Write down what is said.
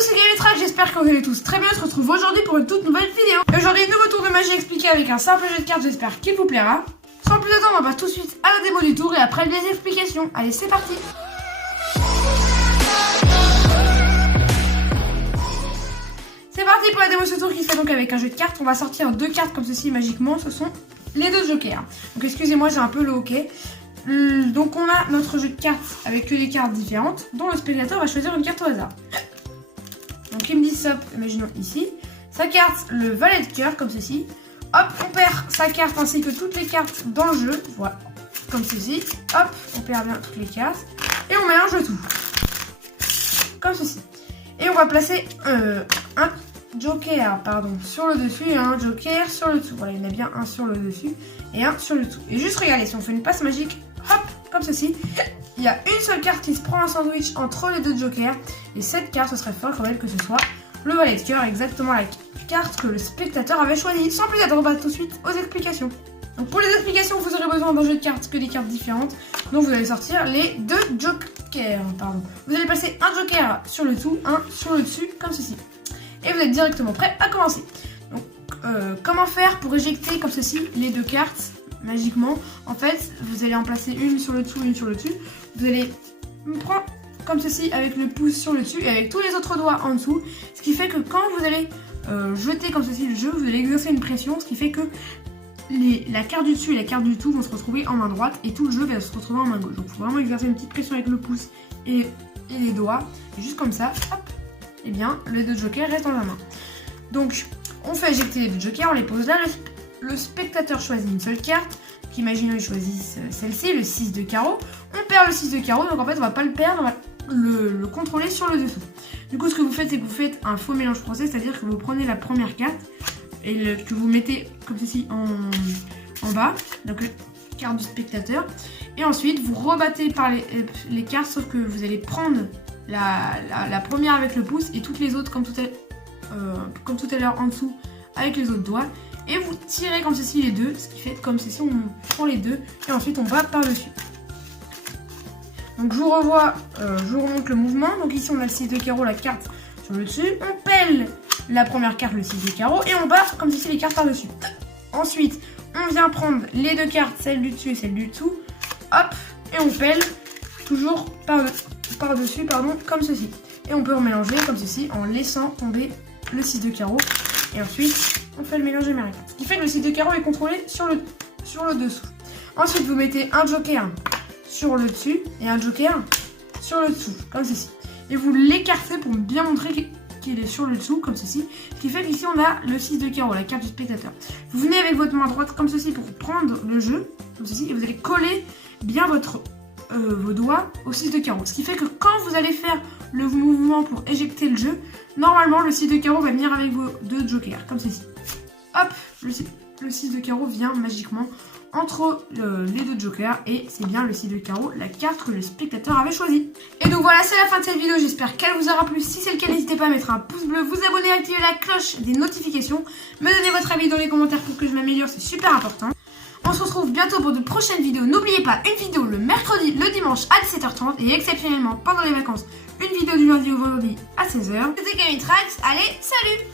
tous, c'est Gametrack, j'espère que vous allez tous très bien. On se retrouve aujourd'hui pour une toute nouvelle vidéo. Aujourd'hui, nouveau tour de magie expliqué avec un simple jeu de cartes, j'espère qu'il vous plaira. Sans plus attendre, on va tout de suite à la démo du tour et après les explications. Allez, c'est parti. C'est parti pour la démo de ce tour qui se fait donc avec un jeu de cartes. On va sortir deux cartes comme ceci magiquement, ce sont les deux jokers. Donc excusez-moi, j'ai un peu le hockey. Donc on a notre jeu de cartes avec que des cartes différentes dont le spectateur va choisir une carte au hasard. Donc il me dit stop, imaginons ici. Sa carte, le valet de cœur, comme ceci. Hop, on perd sa carte ainsi que toutes les cartes dans le jeu. Voilà, comme ceci. Hop, on perd bien toutes les cartes. Et on mélange le tout. Comme ceci. Et on va placer un joker sur le dessus et un joker sur le dessous. Voilà, il y en a bien un sur le dessus et un sur le dessous. Et juste regardez, si on fait une passe magique, hop, comme ceci, il y a une seule carte qui se prend un sandwich entre les deux jokers. Et cette carte, ce serait fort quand même que ce soit le valet de cœur, exactement la carte que le spectateur avait choisie. Sans plus attendre, on va tout de suite aux explications. Donc pour les explications, vous aurez besoin d'un jeu de cartes que des cartes différentes. Donc vous allez sortir les deux jokers. Vous allez passer un joker sur le dessous, un sur le dessus, comme ceci. Et vous êtes directement prêt à commencer. Donc comment faire pour éjecter comme ceci les deux cartes magiquement? En fait, vous allez en placer une sur le dessous, une sur le dessus. Vous allez prendre comme ceci avec le pouce sur le dessus et avec tous les autres doigts en dessous. Ce qui fait que quand vous allez jeter comme ceci le jeu, vous allez exercer une pression. Ce qui fait que la carte du dessus et la carte du dessous vont se retrouver en main droite et tout le jeu va se retrouver en main gauche. Donc il faut vraiment exercer une petite pression avec le pouce et les doigts. Et juste comme ça, hop, et bien les deux jokers restent dans la main. Donc on fait éjecter les deux jokers, on les pose là. Le spectateur choisit une seule carte. Donc imaginons il choisit celle-ci, le 6 de carreau. On perd le 6 de carreau, donc en fait on va pas le perdre, on va le contrôler sur le dessous. Du coup ce que vous faites, c'est que vous faites un faux mélange français, c'est-à-dire que vous prenez la première carte et que vous mettez comme ceci en bas, donc la carte du spectateur. Et ensuite vous rebattez par les cartes, sauf que vous allez prendre la première avec le pouce et toutes les autres comme tout à l'heure en dessous avec les autres doigts. Et vous tirez comme ceci les deux, ce qui fait comme ceci, on prend les deux et ensuite on va par-dessus. Donc je vous remonte le mouvement. Donc ici on a le 6 de carreau, la carte sur le dessus. On pèle la première carte, le 6 de carreau, et on bat comme ceci les cartes par-dessus. Ensuite, on vient prendre les deux cartes, celle du dessus et celle du dessous. Hop, et on pèle toujours par-dessus, comme ceci. Et on peut remélanger comme ceci en laissant tomber le 6 de carreau. Et ensuite, on fait le mélange américain. Ce qui fait que le 6 de carreau est contrôlé sur le dessous. Ensuite, vous mettez un joker sur le dessus et un joker sur le dessous, comme ceci. Et vous l'écartez pour bien montrer qu'il est sur le dessous, comme ceci. Ce qui fait qu'ici, on a le 6 de carreau, la carte du spectateur. Vous venez avec votre main droite, comme ceci, pour prendre le jeu, comme ceci, et vous allez coller bien vos doigts au 6 de carreau. Ce qui fait que quand vous allez faire le mouvement pour éjecter le jeu, normalement le 6 de carreau va venir avec vos deux jokers, comme ceci. Hop, le 6 de carreau vient magiquement entre les deux jokers et c'est bien le 6 de carreau, la carte que le spectateur avait choisie. Et donc voilà, c'est la fin de cette vidéo, j'espère qu'elle vous aura plu. Si c'est le cas, n'hésitez pas à mettre un pouce bleu, vous abonner, activer la cloche des notifications, me donner votre avis dans les commentaires pour que je m'améliore, c'est super important. On se retrouve bientôt pour de prochaines vidéos. N'oubliez pas, une vidéo le mercredi, le dimanche à 17h30 et exceptionnellement pendant les vacances, une vidéo du lundi au vendredi à 16h. C'était Gametrack, allez, salut!